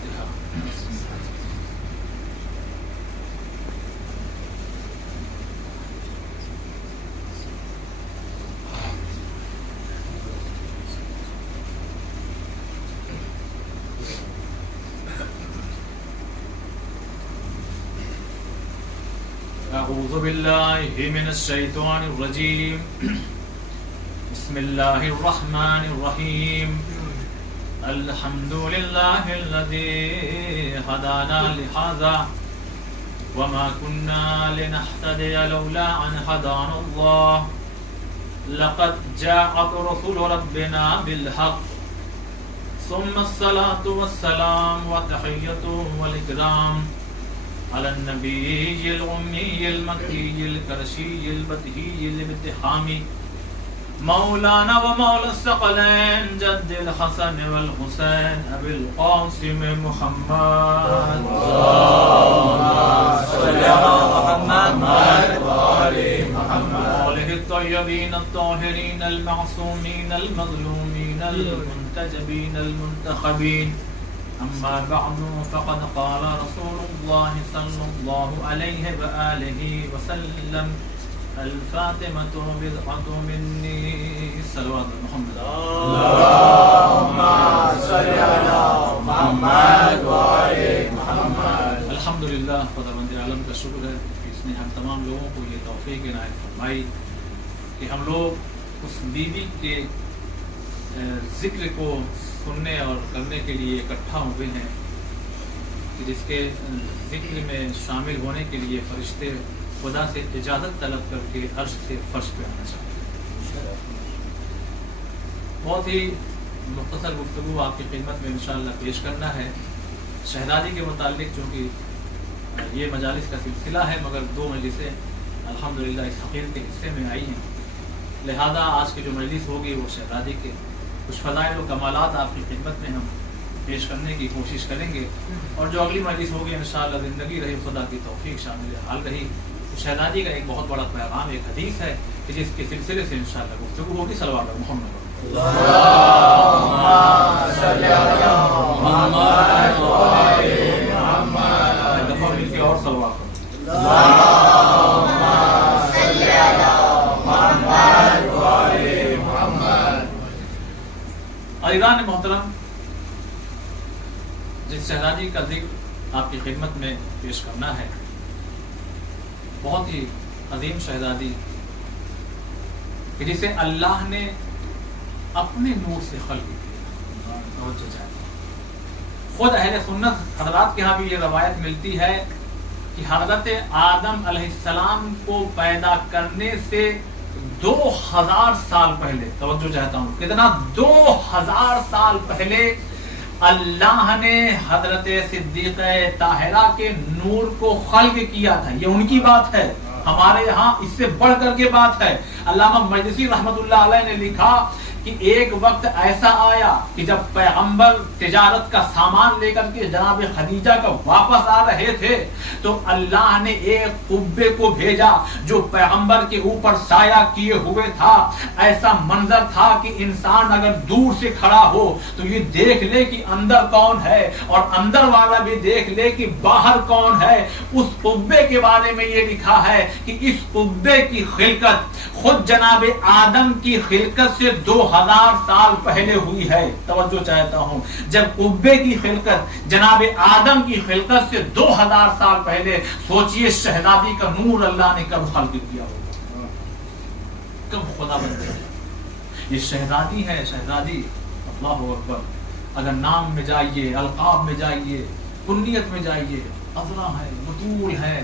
الفاتحہ۔ اعوذ باللہ من الشیطان الرجیم، بسم اللہ الرحمن الرحیم، الحمد للہ الذی ہدانا لہذا وما كنا لنهتدي لولا ان هدانا الله لقد جاءت رسل ربنا بالحق ثم الصلاة والسلام وتحية والإكرام على النبي الأمي المكي القرشي البدهي الابتهامي مولانا ومولى الثقلين جد الحسن والحسين أبي القاسم محمد صلى الله على محمد وآل محمد وآله الطيبين الطاهرين المعصومين المظلومين المنتجبين المنتخبين. أما بعد فقد قال رسول الله صلى الله عليه وآله وسلم الفاطمة بضعة مني صلوات محمد اللهم صل على محمد وآل محمد. الحمدللہ، خداوند عالم کا شکر ہے کہ اس نے ہم تمام لوگوں کو یہ توفیق عنایت فرمائی کہ ہم لوگ اس بیوی کے ذکر کو سننے اور کرنے کے لیے اکٹھا ہوئے ہیں کہ جس کے ذکر میں شامل ہونے کے لیے فرشتے خدا سے اجازت طلب کر کے عرش سے فرش پہ آنا چاہتے ہیں. بہت ہی مختصر گفتگو آپ کی خدمت میں انشاءاللہ پیش کرنا ہے. شہزادی کے متعلق چونکہ یہ مجالس کا سلسلہ ہے مگر دو مجلسیں الحمدللہ اس حقیقت کے حصے میں آئی ہیں، لہذا آج کی جو مجلس ہوگی وہ شہزادی کے کچھ فضائل و کمالات آپ کی خدمت میں ہم پیش کرنے کی کوشش کریں گے، اور جو اگلی مجلس ہوگی انشاءاللہ زندگی رہی خدا کی توفیق شامل حال رہی شہزادی کا ایک بہت بڑا پیغام، ایک حدیث ہے کہ جس کے سلسلے سے انشاءاللہ گفتگو ہوگی. صلوات محمد اللہم صلی علی محمد وآل محمد. ایک دفعہ مل کے اور صلوات اللہم صلی علی محمد وآل محمد. عزیزان محترم، جس شہزادی کا ذکر آپ کی خدمت میں پیش کرنا ہے بہت ہی عظیم شہزادی کہ جسے اللہ نے اپنے نور سے خلق کیا. خود اہل سنت حضرات کے ہاں بھی یہ روایت ملتی ہے کہ حضرت آدم علیہ السلام کو پیدا کرنے سے 2000 سال پہلے، توجہ چاہتا ہوں کتنا، 2000 سال پہلے اللہ نے حضرت صدیقہ طاہرہ کے نور کو خلق کیا تھا. یہ ان کی بات ہے، ہمارے یہاں اس سے بڑھ کر کے بات ہے. علامہ مجلسی رحمت اللہ علیہ نے لکھا کہ ایک وقت ایسا آیا کہ جب پیغمبر تجارت کا سامان لے کر کے جناب خدیجہ کا واپس آ رہے تھے تو اللہ نے ایک قبے کو بھیجا جو پیغمبر کے اوپر سایہ کیے ہوئے تھا. ایسا منظر تھا کہ انسان اگر دور سے کھڑا ہو تو یہ دیکھ لے کہ اندر کون ہے اور اندر والا بھی دیکھ لے کہ باہر کون ہے. اس قبے کے بارے میں یہ لکھا ہے کہ اس قبے کی خلقت خود جناب آدم کی خلقت سے 2000 سال پہلے ہوئی ہے. توجہ چاہتا ہوں، جب قبے کی خلقت جناب آدم کی خلقت سے 2000 سال پہلے، سوچئے شہزادی کا نور اللہ نے کب خلق کیا ہوگا، کب خدا بن گیا. یہ شہزادی ہے، شہزادی. اللہ اکبر. اگر نام میں جائیے، القاب میں جائیے، کنیت میں جائیے، عذرا ہے، بطول ہے.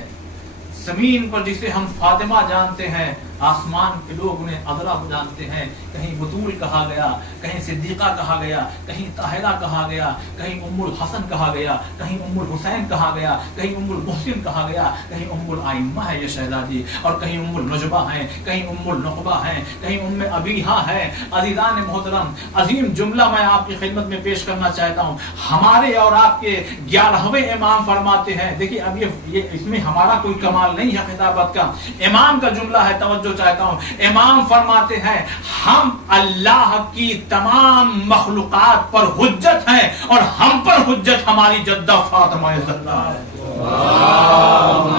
زمین پر جسے ہم فاطمہ جانتے ہیں، آسمان کے لوگ انہیں عذرا جانتے ہیں. کہیں بطول کہا گیا، کہیں صدیقہ کہا گیا، کہیں طاہرہ کہا گیا، کہیں ام الحسن کہا گیا، کہیں ام الحسین کہا گیا، کہیں ام المحسن کہا گیا، کہیں ام الائمہ ہے یہ شہزادی، اور کہیں ام النجبہ ہیں، کہیں ام النقبہ ہیں، کہیں ام ابیہا ہے. عزیزان محترم، عظیم جملہ میں آپ کی خدمت میں پیش کرنا چاہتا ہوں. ہمارے اور آپ کے 11ویں امام فرماتے ہیں، دیکھیے اب یہ اس میں ہمارا کوئی کمال نہیں ہے خطابت کا، امام کا جملہ ہے. توجہ توجہ چاہتا ہوں. امام فرماتے ہیں ہم اللہ کی تمام مخلوقات پر حجت ہیں اور ہم پر حجت ہماری جدہ فاطمہ زہرا ہے. اللہم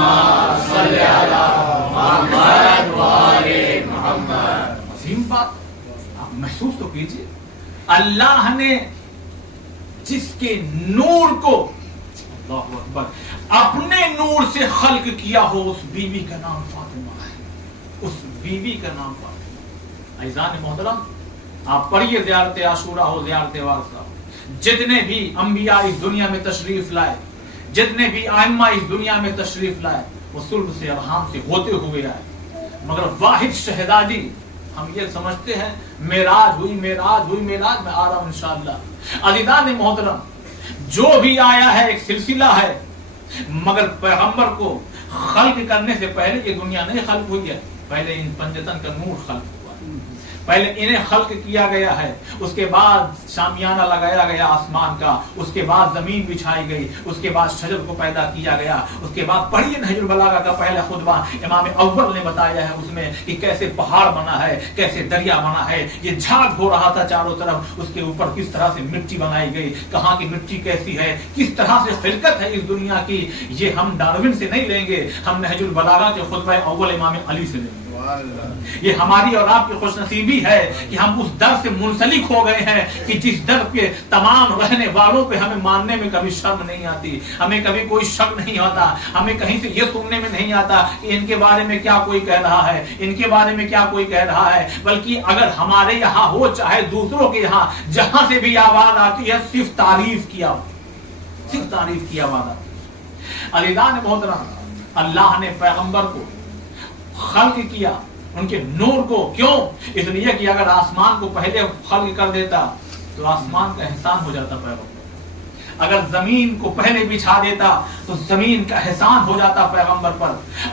صلی علی محمد و آل محمد. عظیم بات آپ محسوس تو کیجئے, اللہ نے جس کے نور کو اللہ اکبر اپنے نور سے خلق کیا ہو, اس بیوی کا نام فاطمہ ہے, اس بیوی کا نام فاطمہ. عزیزان محترم, آپ پڑھیے زیارت عاشورہ ہو, زیارت وارثہ ہو, جتنے بھی انبیاء اس دنیا میں تشریف لائے, جتنے بھی ائمہ اس دنیا میں تشریف لائے, وہ صلب سے ارحام سے ہوتے ہوئے آئے, مگر واحد شہزادی ہم یہ سمجھتے ہیں معراج ہوئی, معراج ہوئی, معراج میں آ رہا ہوں انشاءاللہ. عزیزان محترم, جو بھی آیا ہے ایک سلسلہ ہے, مگر پیغمبر کو خلق کرنے سے پہلے یہ دنیا نہیں خلق ہوئی ہے, پہلے ان پنجتن کا نور خلق ہوا, پہلے انہیں خلق کیا گیا ہے, اس کے بعد شامیانہ لگایا گیا آسمان کا, اس کے بعد زمین بچھائی گئی, اس کے بعد شجر کو پیدا کیا گیا, اس کے بعد پڑھیے نہج البلاغہ کا پہلا خطبہ امام اول نے بتایا ہے اس میں کہ کیسے پہاڑ بنا ہے, کیسے دریا بنا ہے, یہ جھاگ ہو رہا تھا چاروں طرف, اس کے اوپر کس طرح سے مٹی بنائی گئی, کہاں کی مٹی کیسی ہے, کس طرح سے خلقت ہے اس دنیا کی. یہ ہم ڈاروین سے نہیں لیں گے, ہم نہج البلاغہ کے خطبہ اول امام علی سے لیں گے. یہ ہماری اور آپ کی خوش نصیبی ہے کہ ہم اس در سے منسلک ہو گئے ہیں کہ جس در کے تمام رہنے والوں پہ ہمیں ماننے میں کبھی شرم نہیں آتی, ہمیں کبھی کوئی شک نہیں ہوتا, ہمیں کہیں سے یہ سننے میں نہیں آتا کہ ان کے بارے میں کیا کوئی کہہ رہا ہے, ان کے بارے میں کیا کوئی کہہ رہا ہے, بلکہ اگر ہمارے یہاں ہو چاہے دوسروں کے یہاں, جہاں سے بھی آواز آتی ہے صرف تعریف کیا, صرف تعریف کی آواز آتی ہے. عزیزان محترم, اللہ نے پیغمبر کو خلق کیا ان کے نور کو, کیوں؟ اس لیے کہ اگر آسمان کو پہلے خلق کر دیتا تو آسمان کا احسان ہو جاتا پیغمبر, اگر زمین کو پہلے بچھا دیتا تو زمین کا احسان ہو جاتا پیغمبر پر,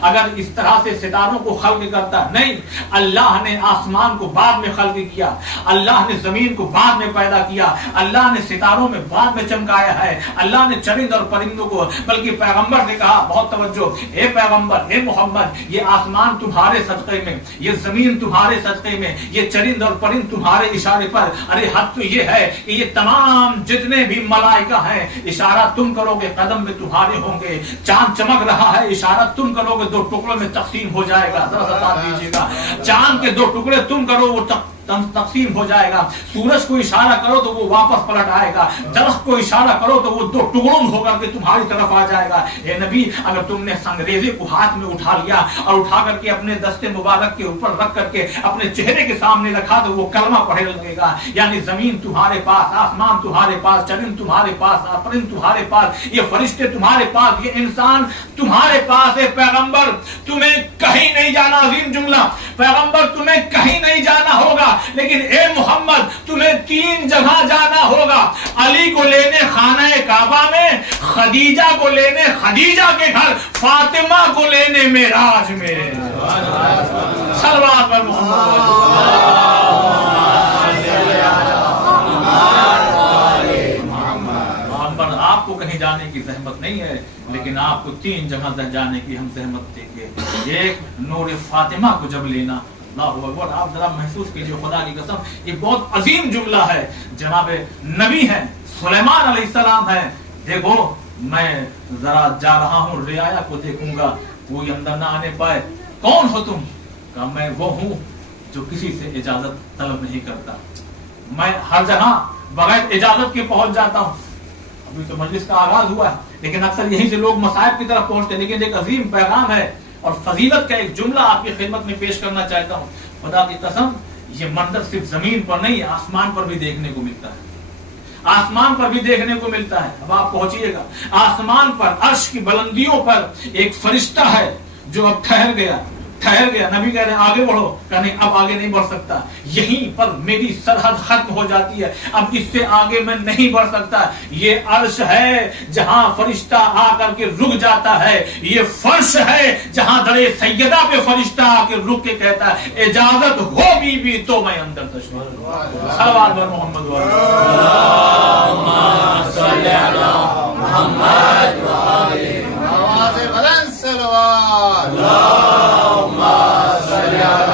اگر اس طرح سے ستاروں کو خلق کرتا. نہیں, اللہ نے آسمان کو بعد میں خلق کیا, اللہ نے زمین کو بعد میں پیدا کیا, اللہ نے ستاروں میں بعد میں چمکایا ہے, اللہ نے چرند اور پرندوں کو, بلکہ پیغمبر نے کہا, بہت توجہ, اے پیغمبر, اے محمد, یہ آسمان تمہارے صدقے میں, یہ زمین تمہارے صدقے میں, یہ چرند اور پرند تمہارے اشارے پر. ارے حد تو یہ ہے کہ یہ تمام جتنے بھی ملائکہ ہیں, اشارہ تم کرو گے قدم میں تمہارے ہوں گے, چاند چمک رہا ہے, اشارہ تم کرو گے 2 ٹکڑوں میں تقسیم ہو جائے گا. ذرا بتا دیجیے گا, چاند کے 2 ٹکڑے تم کرو وہ تقسیم ہو جائے گا, سورج کو اشارہ کرو تو وہ واپس پلٹ آئے گا, درخت کو اشارہ کرو تو وہ 2 ٹکڑوں میں ہو کر کے تمہاری طرف آ جائے گا. اے نبی, اگر تم نے سنگریزے کو ہاتھ میں اٹھا لیا اور اٹھا کر کے اپنے دستے مبارک کے اوپر رکھ کر کے اپنے چہرے کے سامنے رکھا تو وہ کلمہ پڑھنے لگے گا. یعنی زمین تمہارے پاس, آسمان تمہارے پاس, چرند تمہارے پاس, پرند تمہارے پاس, یہ فرشتے تمہارے پاس, یہ انسان تمہارے پاس ہے. پیغمبر تمہیں کہیں نہیں جانا, عظیم جملہ, پیغمبر تمہیں کہیں نہیں جانا ہوگا, لیکن اے محمد تمہیں 3 جگہ جانا ہوگا. علی کو لینے خانہ کعبہ میں, خدیجہ کو لینے خدیجہ کے گھر, فاطمہ کو لینے معراج میں. صلوات پر محمد. آپ کو کہیں جانے کی زحمت نہیں ہے, لیکن آپ کو 3 جگہ جانے کی ہم زحمت دیں گے. ایک نور فاطمہ کو جب لینا, اللہ اکبر, آپ ذرا محسوس کیجئے, خدا کی قسم یہ بہت عظیم جملہ ہے. جناب نبی ہیں, سلیمان علیہ السلام ہیں, دیکھو میں ذرا جا رہا ہوں, رعایا کو دیکھوں گا, کوئی اندر نہ آنے پائے. کون ہو تم؟ کہا میں وہ ہوں جو کسی سے اجازت طلب نہیں کرتا, میں ہر جگہ بغیر اجازت کے پہنچ جاتا ہوں. ابھی تو مجلس کا آغاز ہوا ہے, لیکن اکثر یہیں سے لوگ مصائب کی طرف پہنچتے ہیں, لیکن ایک عظیم پیغام ہے اور فضیلت کا ایک جملہ آپ کی خدمت میں پیش کرنا چاہتا ہوں. خدا کی قسم یہ منظر صرف زمین پر نہیں, آسمان پر بھی دیکھنے کو ملتا ہے, آسمان پر بھی دیکھنے کو ملتا ہے. اب آپ پہنچیے گا, آسمان پر عرش کی بلندیوں پر ایک فرشتہ ہے جو اب ٹھہر گیا. نبی کہہ رہے ہیں آگے بڑھو, کہنے اب آگے نہیں بڑھ سکتا, یہیں پر میری سرحد ختم ہو جاتی ہے, اب اس سے آگے میں نہیں بڑھ سکتا. یہ عرش ہے جہاں فرشتہ آ کر کے رک جاتا ہے, یہ فرش ہے جہاں درے سیدہ پہ فرشتہ آ کے رک کے کہتا ہے اجازت ہو بھی تو میں اندر تشریف. صلوات بر محمد و اللہم صلی علی محمد و آلہ محمد. اللہم صلی علی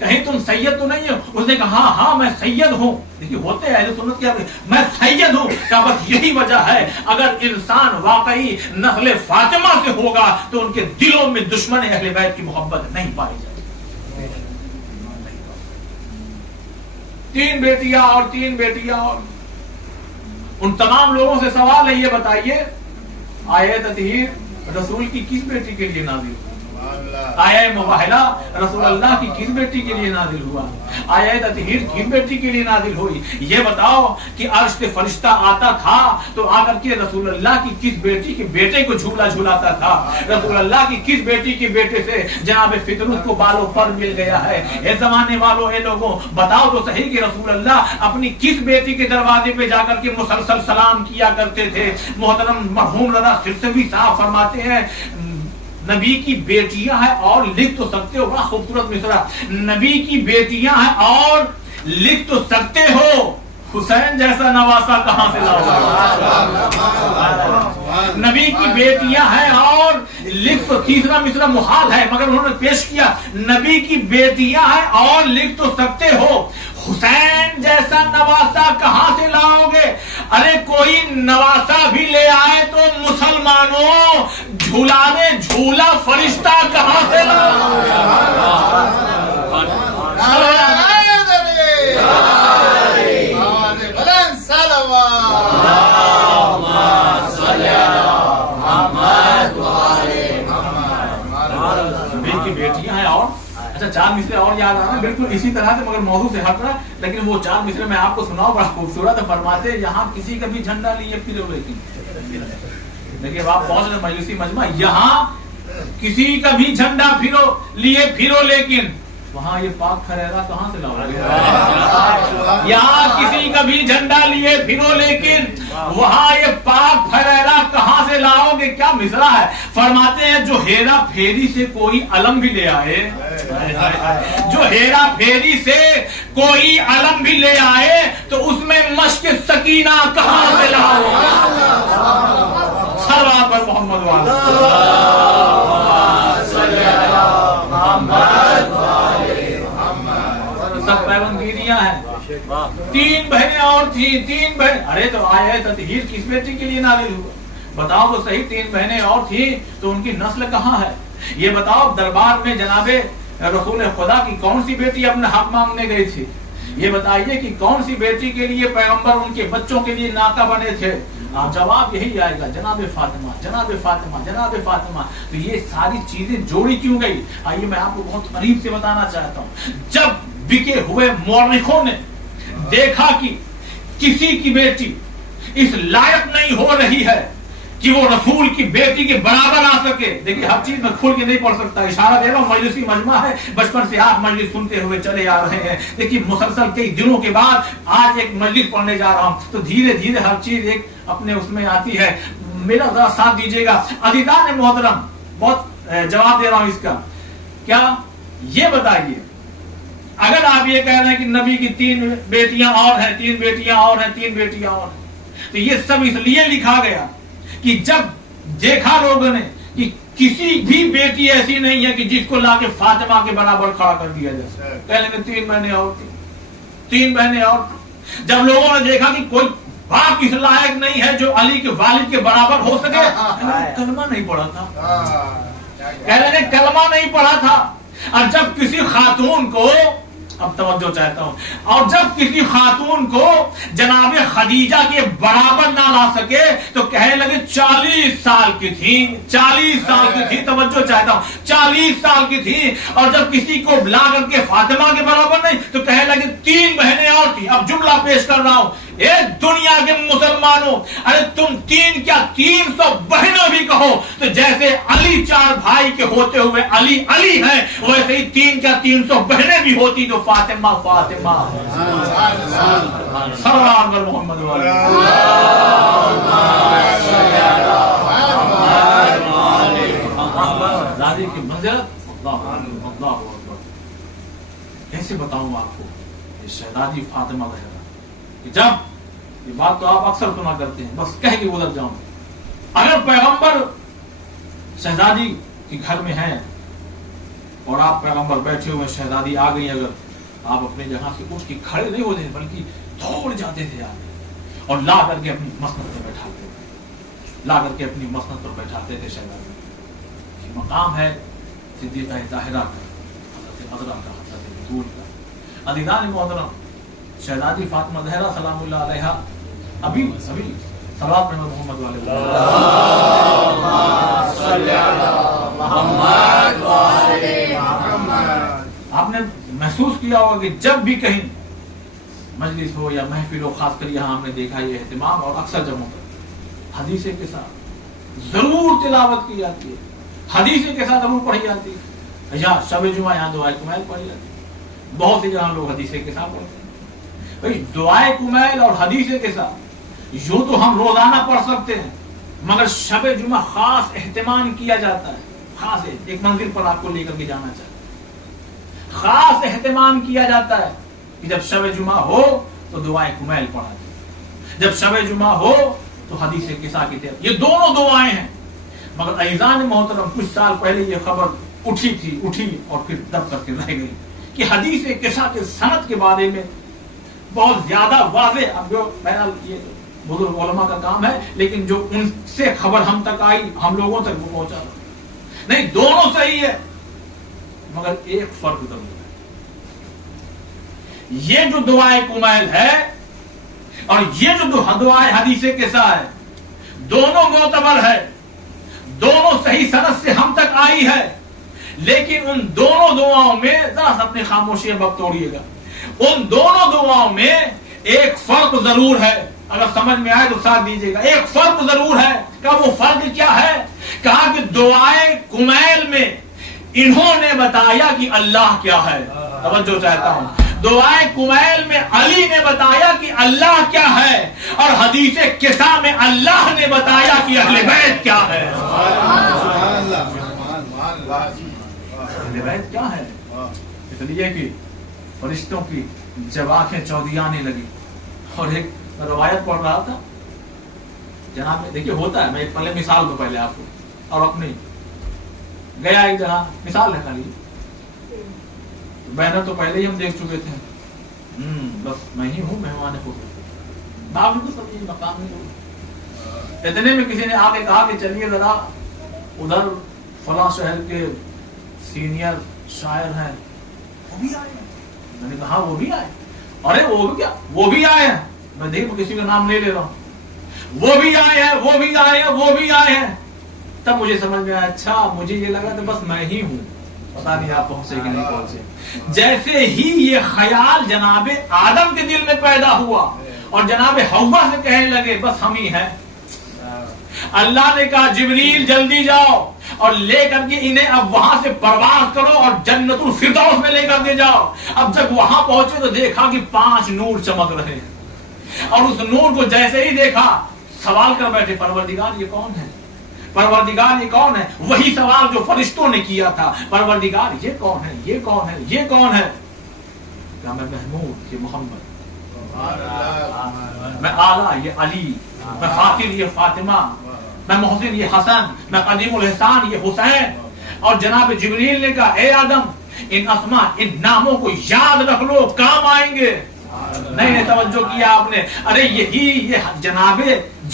کہیں تم سید تو نہیں ہو؟ اس نے کہا ہاں میں سید ہوں. دیکھیے ہوتے ہیں اہل سنت کیا میں سید ہوں. کہا بس یہی وجہ ہے اگر انسان واقعی نسل فاطمہ سے ہوگا تو ان کے دلوں میں دشمن اہل بیت کی محبت نہیں پائی جائے. 3 بیٹیاں اور 3 بیٹیاں اور ان تمام لوگوں سے سوال ہے، یہ بتائیے آیت تطہیر رسول کی کس بیٹی کے لیے نازل ہوئی؟ آیا مباہلہ رسول اللہ کی کس بیٹی کے لیے نازل ہوا؟ آیا تطہیر کس بیٹی کے لیے نازل ہوئی؟ یہ بتاؤ کہ عرش سے فرشتہ آتا تھا تو آ کر کے رسول اللہ کی کس بیٹی کے بیٹے کو جھولا جھولاتا تھا؟ رسول اللہ کی کس بیٹی کے بیٹے سے جناب فطرت کو بالوں پر مل گیا ہے؟ اے زمانے والوں، اے لوگوں، بتاؤ تو صحیح کہ رسول اللہ اپنی کس بیٹی کے دروازے پہ جا کر کے مسلسل سلام کیا کرتے تھے؟ محترم مرحوم رضا سرسوی صاحب فرماتے ہیں نبی کی بیٹیاں ہیں اور لکھ تو سکتے ہو. بڑا خوبصورت مصرع، نبی کی بیٹیاں ہیں اور لکھ تو سکتے ہو، حسین جیسا نواسا کہاں سے لاؤ؟ نبی کی بیٹیاں ہیں اور لکھ تو، تیسرا مصرع محال ہے مگر انہوں نے پیش کیا نبی کی بیٹیاں ہیں اور لکھ تو سکتے ہو، حسین جیسا نواسا کہاں سے لاؤ گے؟ ارے کوئی نواسا بھی لے آئے تو مسلمانوں جھولانے جھولا فرشتہ کہاں سے لاؤ گے؟ بیٹیاں ہیں اور اچھا 4 مصرے اور یاد آنا بالکل اسی طرح سے مگر موضوع سے ہٹ رہا، لیکن وہ 4 مصرے میں آپ کو سناؤ بڑا خوبصورت. فرماتے یہاں کسی کا بھی جھنڈا لیے پھرو، لیکن دیکھیے آپ پہنچ رہے مجلسی مجمع، یہاں کسی کا بھی جھنڈا لیے پھرو لیکن وہاں یہ پاک خریرہ کہاں سے لاؤ گے؟ یہاں کسی کا بھی جھنڈا لیے پھرو لیکن وہاں یہ پاک خریرہ کہاں سے لاؤ گے؟ کیا مصرع ہے. فرماتے ہیں جو ہیرا پھیری سے کوئی علم بھی لے آئے، جو ہیرا پھیری سے کوئی علم بھی لے آئے تو اس میں مشق سکینہ کہاں سے لاؤ گے؟ صلوات پر محمد سب پیغمبریاں ہیں. 3 بہنیں اور تھیں، 3 بہن. ارے تو آیا تطہیر کس بیٹی کے لیے نازل ہوا؟ بتاؤ تو صحیح. 3 بہنیں اور تھیں تو ان کی نسل کہاں ہے؟ یہ بتاؤ دربار میں جناب رسول خدا کی کون سی بیٹی اپنا حق مانگنے گئی تھی؟ یہ بتائیے کہ کون سی بیٹی کے لیے پیغمبر ان کے بچوں کے لیے ناکا بنے تھے؟ جواب یہی آئے گا جناب فاطمہ، جناب فاطمہ، جناب فاطمہ. تو یہ ساری چیزیں جوڑی کیوں گئی؟ آئیے میں آپ کو بہت قریب سے بتانا چاہتا ہوں. جب بکے ہوئے مورخوں نے دیکھا کہ کسی کی بیٹی اس لائق نہیں ہو رہی ہے کہ وہ رسول کی بیٹی کے برابر آ سکے. دیکھیے ہر چیز میں کھل کے نہیں پڑھ سکتا، اشارہ دے رہا ہوں، مجلسی مجمع ہے، بچپن سے آپ مجلس سنتے ہوئے چلے آ رہے ہیں. دیکھیے مسلسل کئی دنوں کے بعد آج ایک مجلس پڑھنے جا رہا ہوں تو دھیرے دھیرے ہر چیز ایک اپنے اس میں آتی ہے. میرا ذرا ساتھ دیجیے گا. عزیزان محترم بہت جواب دے رہا ہوں اس کا. کیا یہ بتائیے اگر آپ یہ کہہ رہے ہیں کہ نبی کی 3 بیٹیاں اور ہیں، 3 بیٹیاں اور ہیں، 3 بیٹیاں اور ہیں، تو یہ سب اس لیے لکھا گیا کہ جب دیکھا لوگوں نے کہ کسی بھی بیٹی ایسی نہیں ہے کہ جس کو لا کے فاطمہ کے برابر کھڑا کر دیا جائے. پہلے میں 3 بہنیں اور تھیں، 3 بہنیں اور. جب لوگوں نے دیکھا کہ کوئی باپ اس لائق نہیں ہے جو علی کے والد کے برابر ہو سکے، کلمہ نہیں پڑھا تھا، پہلے نے کلمہ نہیں پڑھا تھا. اور جب کسی خاتون کو، اب توجہ چاہتا ہوں، اور جب کسی خاتون کو جناب خدیجہ کے برابر نہ لا سکے تو کہنے لگے 40 سال کی تھی، 40 سال کی تھی. توجہ چاہتا ہوں، 40 سال کی تھی. اور جب کسی کو لا کر کے فاطمہ کے برابر نہیں تو کہنے لگے 3 بہنیں اور تھی. اب جملہ پیش کر رہا ہوں، اے دنیا کے مسلمانوں، ارے تم 3 کیا 300 بہنیں بھی کہو تو جیسے علی 4 بھائی کے ہوتے ہوئے علی علی ہے، ویسے ہی 3 کیا 300 بہنیں بھی ہوتی تو فاطمہ فاطمہ. سلام علی محمد زادی کی منزلت. اللہ کیسے بتاؤں آپ کو یہ شہزادی فاطمہ زہرا کہ جب یہ بات تو آپ اکثر سنا کرتے ہیں، بس کہہ کے گزر جاؤں. اگر پیغمبر شہزادی کے گھر میں ہیں اور آپ پیغمبر بیٹھے ہوئے شہزادی آ گئی, اگر آپ اپنی جگہ سے اٹھ کے کھڑے نہیں ہوتے بلکہ دوڑ جاتے تھے آپ اور لا کر کے اپنی مسند پر بیٹھاتے تھے, لا کر کے اپنی مسند پر بیٹھاتے تھے شہزادی. یہ مقام ہے صدیقہ طاہرہ کا, حضرت عذرا کا, حضرت بطول کا. عزیزان محترم, شہزادی فاطمہ زہرا سلام اللہ علیہا ابھی صلوات پر محمد والے آپ نے محسوس کیا ہوگا کہ جب بھی کہیں مجلس ہو یا محفل ہو, خاص کر یہاں ہم نے دیکھا یہ اہتمام, اور اکثر جگہوں پر حدیث کے ساتھ ضرور تلاوت کی جاتی ہے, حدیث کے ساتھ ضرور پڑھی جاتی ہے. یا شب جمعہ یہاں دعائے کمیل پڑھی جاتی ہے, بہت سی جگہ لوگ حدیث کے ساتھ پڑھتے ہیں. بھائی دعائے کمیل اور حدیث کے ساتھ یوں تو ہم روزانہ پڑھ سکتے ہیں, مگر شب جمعہ خاص اہتمام کیا جاتا ہے. خاص ایک منزل پر آپ کو لے کر کے جانا چاہتے ہیں, خاص اہتمام کیا جاتا ہے کہ جب شب جمعہ ہو تو دعائے کمیل پڑھا جائے, جب شب جمعہ ہو تو حدیث قصہ کی تلاوت. یہ دونوں دعائیں ہیں. مگر عزیزان محترم, کچھ سال پہلے یہ خبر اٹھی اور پھر دب کر کے رہ گئی کہ حدیث قصہ کے سند کے بارے میں بہت زیادہ واضح, اب جو بہرحال یہ بزرگ علماء کا کام ہے, لیکن جو ان سے خبر ہم تک آئی, ہم لوگوں تک وہ پہنچا نہیں. دونوں صحیح ہے, مگر ایک فرق ضرور ہے. یہ جو دعائے کمیل ہے اور یہ جو دعائے حدیث قصہ ہے, دونوں معتبر ہے, دونوں صحیح سند سے ہم تک آئی ہے. لیکن ان دونوں دعاؤں میں ذرا سا اپنی خاموشی اب توڑیے گا, ان دونوں دعاؤں میں ایک فرق ضرور ہے. اگر سمجھ میں آئے تو ساتھ دیجیے گا. ایک فرق ضرور ہے. کہ وہ فرق کیا ہے؟ کہا کہ دعائے کمیل میں انہوں نے بتایا کہ اللہ کیا ہے. توجہ چاہتا ہوں. دعائے کمیل میں علی نے بتایا کہ اللہ کیا ہے, اور حدیث قصہ میں اللہ نے بتایا کہ اہل بیت کیا ہے. اہل بیت کیا ہے؟ اس لیے کہ فرشتوں کی جب آنکھیں چودیانے لگی, اور ایک روایت پڑھ رہا تھا جناب, دیکھیے ہوتا ہے, میں ایک پہلے مثال دو پہلے آپ کو, اور اپنی گیا ایک جہاں مثال رکھا لیجیے. بینر تو پہلے ہی ہم دیکھ چکے تھے, بس میں ہی ہوں مہمان خود, باپ کو سب مقام نہیں ہوگا. اتنے میں کسی نے آ کے کہا کہ چلیے ذرا ادھر فلاں شہر کے سینئر شاعر ہیں, وہ بھی آئے ہیں. میں نے کہا وہ بھی آئے. ارے وہ بھی کیا, وہ بھی آئے ہیں. میں دیکھ کسی کا نام نہیں لے رہا ہوں. وہ بھی آئے ہیں, وہ بھی آئے ہیں, وہ بھی آئے ہیں. تب مجھے سمجھ میں آیا, اچھا مجھے یہ لگا کہ بس میں ہی ہوں, پتا نہیں آپ پہنچے کہ نہیں پہنچے. جیسے ہی یہ خیال جناب آدم کے دل میں پیدا ہوا اور جناب حوا سے کہنے لگے بس ہم ہی ہیں, اللہ نے کہا جبریل جلدی جاؤ اور لے کر کے انہیں اب وہاں سے پرواز کرو اور جنت الفردوس میں لے کر کے جاؤ. اب جب وہاں پہنچے تو دیکھا کہ 5 نور چمک رہے ہیں, اور اس نور کو جیسے ہی دیکھا سوال کر بیٹھے, پروردگار یہ کون ہے, پروردگار یہ کون ہے. وہی سوال جو فرشتوں نے کیا تھا, پروردگار یہ کون ہے, یہ کون ہے, یہ کون ہے. کہا میں محمود یہ محمد, میں اعلیٰ یہ علی, میں فاطر یہ فاطمہ, میں محسن یہ حسن, میں قدیم الاحسان یہ حسین. اور جناب جبریل نے کہا اے آدم ان اسماء, ان ناموں کو یاد رکھ لو, کام آئیں گے. نہیں توجہ کیا آپ نے. ارے یہی یہ جناب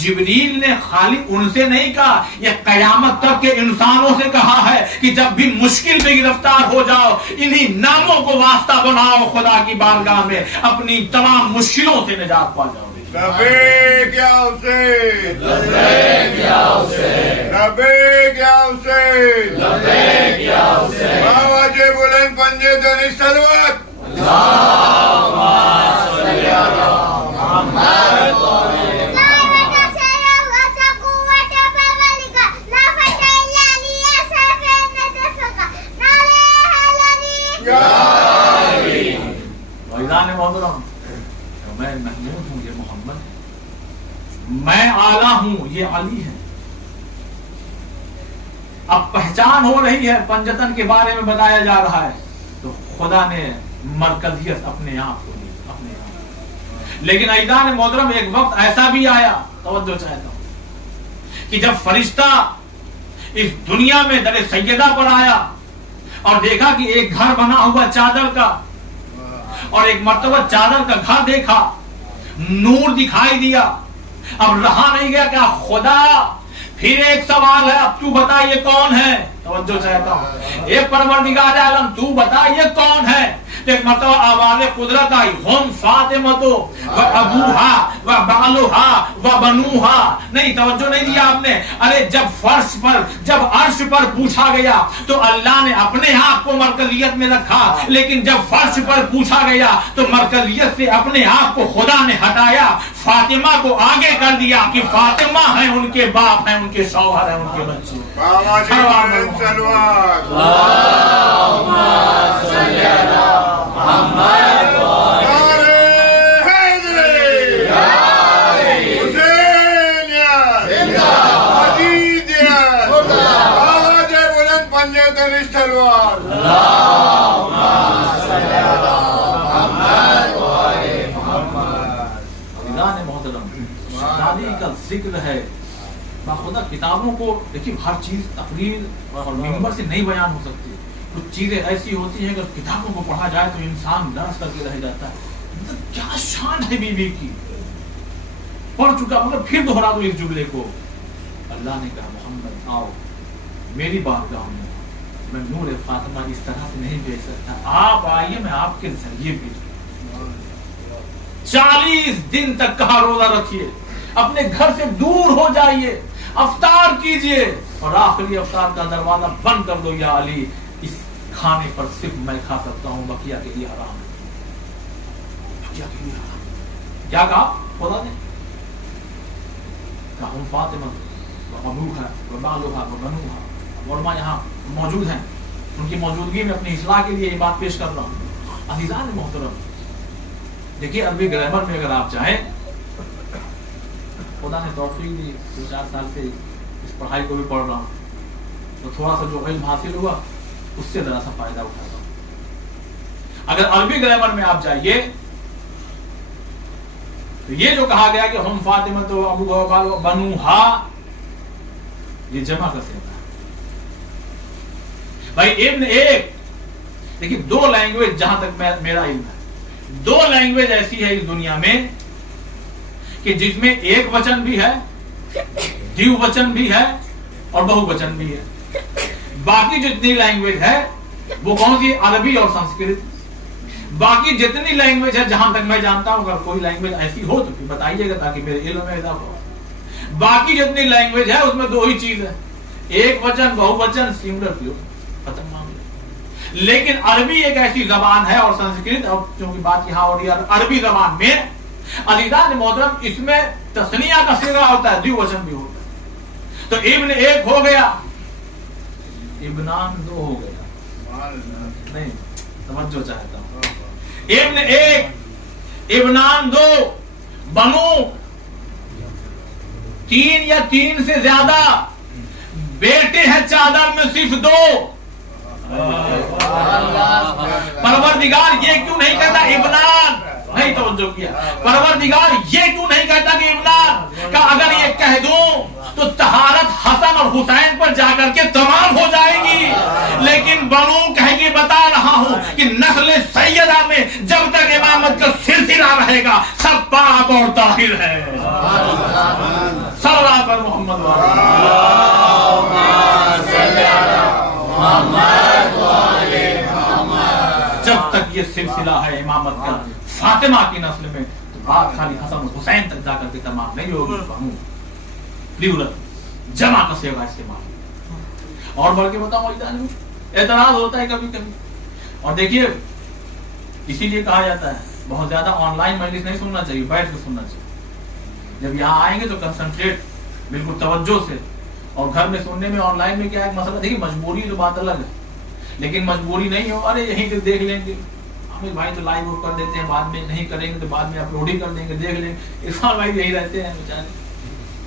جبریل نے خالی ان سے نہیں کہا, یہ قیامت تک کے انسانوں سے کہا ہے کہ جب بھی مشکل میں گرفتار ہو جاؤ انہی ناموں کو واسطہ بناؤ, خدا کی بارگاہ میں اپنی تمام مشکلوں سے نجات پا جاؤ. لبیک یا حسین, لبیک یا حسین, لبیک یا حسین, لبیک یا حسین. آواز بلند پنجے دنی سلوات. اللہم صلی علی محمد. محترم میں محمود ہوں یہ محمد ہے, میں اعلیٰ ہوں یہ علی ہے. اب پہچان ہو رہی ہے, پنجتن کے بارے میں بتایا جا رہا ہے, تو خدا نے مرکزیت اپنے آپ کو دی, اپنے آپ. لیکن عزیزان محترم ایک وقت ایسا بھی آیا, توجہ چاہتا ہوں, کہ جب فرشتہ اس دنیا میں در سیدہ پر آیا اور دیکھا کہ ایک گھر بنا ہوا چادر کا، اور ایک مرتبہ چادر کا گھر دیکھا، نور دکھائی دیا، اب رہا نہیں گیا کہ خدا پھر ایک سوال ہے، اب تو بتا یہ کون ہے؟ توجہ چاہتا ہوں، ایک پروردگار عالم تو بتا یہ کون ہے؟ ایک مرتبہ آواز قدرت آئی، ہم فاطمہ و ابوہا و بالوہا و بنوہا. نہیں، توجہ نہیں دیا آپ نے. ارے جب فرش پر، جب عرش پر پوچھا گیا تو اللہ نے اپنے آپ کو مرکزیت میں رکھا، لیکن جب فرش پر پوچھا گیا تو مرکزیت سے اپنے آپ کو خدا نے ہٹایا، فاطمہ کو آگے کر دیا کہ فاطمہ ہیں، ان کے باپ ہیں، ان کے شوہر ہیں، ان کے بچے. کا ذکر ہے باخدا. کتابوں کو دیکھیے، ہر چیز تقریر اور منبر سے نہیں بیان ہو سکتی. کچھ چیزیں ایسی ہوتی ہیں کہ کتابوں کو پڑھا جائے تو انسان لرز کر کے رہ جاتا ہے. مطلب کیا شان ہے بی بی کی، پڑھ چکا، مگر پھر دوہرا دو اس جملے کو. اللہ نے کہا محمد آؤ میری بارگاہ میں، میں نور فاطمہ اس طرح سے نہیں بھیج سکتا، آپ آئیے، میں آپ کے ذریعے بھیج. 40 دن تک کہا روزہ رکھیے، اپنے گھر سے دور ہو جائیے، افطار کیجئے، اور آخری افطار کا دروازہ بند کر دو. یا علی، اس کھانے پر صرف میں کھا سکتا ہوں، بقیہ کے لیے حرام ہے. بقیہ کے لیے حرام. کیا کہا خدا نے؟ کہا ہم فاطمہ ابوہا و بالوہا و بنوہا. علماء یہاں موجود ہیں، ان کی موجودگی میں اپنی اصلاح کے لیے یہ بات پیش کر رہا ہوں. عزیزان محترم، دیکھیے عربی گرامر میں اگر آپ چاہیں، خدا نے توفیق دی، 2-4 سال سے اس پڑھائی کو بھی پڑھ رہا ہوں، تو تھوڑا سا جو علم حاصل ہوا اس سے ذرا سا فائدہ اٹھاتا ہوں. اگر عربی گرامر میں آپ جائیے تو یہ جو کہا گیا کہ ہم فاطمہ تو ابو بنوہا، یہ جمع کا صیغہ ہے. بھائی ابن ایک، دیکھیے 2 لینگویج جہاں تک میرا علم ہے، 2 لینگویج ایسی ہے اس دنیا میں کہ جس میں ایک وچن بھی ہے، دیو وچن بھی ہے، اور بہو وچن بھی ہے. باقی جتنی لینگویج ہے وہ کون سی؟ عربی اور سنسکرت. باقی جتنی لینگویج ہے جہاں تک میں جانتا ہوں، اگر کوئی لینگویج ایسی ہو تو پھر بتائیے گا تاکہ میرے علم میں اضافہ ہو. باقی جتنی لینگویج ہے اس میں 2 ہی چیز ہے، ایک وچن، بہو وچن، سنگولر پیور، ختم معاملہ. لیکن عربی ایک ایسی زبان ہے، اور سنسکرت، اور چونکہ بات یہاں ہو رہی ہے عربی زبان میں، عزیزان محترم، اس میں تثنیہ کا صیغہ ہوتا ہے، دیو وچن بھی ہوتا ہے. تو ابن ایک ہو گیا، ابنان 2 ہو گیا. نہیں، توجہ چاہتا ہوں. ابن ایک، ابنان 2، بنو 3 یا 3 سے زیادہ، بیٹے ہیں چادر میں صرف 2. پروردگار یہ کیوں نہیں کہتا ابنان؟ نہیں توجہ کیا. پروردگار یہ کیوں نہیں کہتا کہ ابنان؟ کہ اگر یہ کہہ دوں تو طہارت حسن اور حسین پر جا کر کے تمام ہو جائے گی. لیکن بنو کہے گی بتا رہا ہوں کہ نسل سیدہ میں جب تک امامت کا سلسلہ رہے گا سب پاک اور طاہر ہے. صلوات پر محمد جب تک یہ سلسلہ ہے امامت کا فاطمہ کی نسل میں، تو بات خالی حسن اور حسین تک جا کر کے تمام نہیں ہوگی. جمع کا صیغہ استعمال. اور بڑھ کے بتاؤں، اعتراض ہوتا ہے کبھی کبھی. اور دیکھیے اسی لیے کہا جاتا ہے بہت زیادہ آن لائن مجلس نہیں سننا چاہیے، بیٹھ کے سننا چاہیے. جب یہاں آئیں گے تو کنسنٹریٹ بالکل توجہ سے. اور گھر میں سننے میں، آن لائن میں کیا ایک مسئلہ، دیکھیے مجبوری تو بات الگ ہے، لیکن مجبوری نہیں ہو، ارے یہیں سے دیکھ لیں گے، ہمیں بھائی تو لائیو کر دیتے ہیں، بعد میں نہیں کریں گے تو بعد میں اپلوڈ ہی کر دیں گے، دیکھ لیں گے. عرفان بھائی یہی رہتے ہیں بیچارے،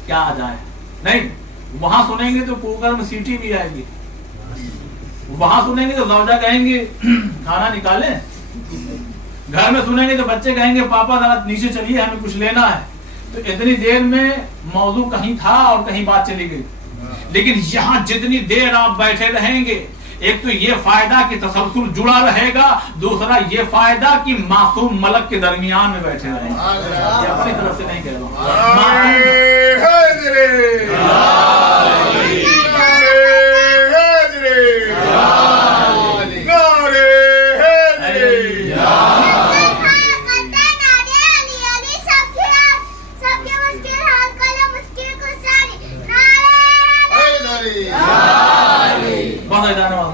کیا آ جائیں. نہیں، وہاں سنیں گے تو کوکر میں سیٹی بھی آئے گی، وہاں سنیں گے تو زوجہ کہیں گے کھانا نکالیں، گھر میں سنیں گے تو بچے کہیں گے پاپا ذرا نیچے چلیے ہمیں کچھ لینا ہے. تو اتنی دیر میں موضوع کہیں تھا اور کہیں بات چلی گئی. لیکن یہاں جتنی دیر آپ بیٹھے رہیں گے ایک تو یہ فائدہ کہ تسلسل جڑا رہے گا، دوسرا یہ فائدہ کہ معصوم ملک کے درمیان میں بیٹھے رہیں گے. یہ اپنی طرف سے نہیں کہہ رہا ہوں.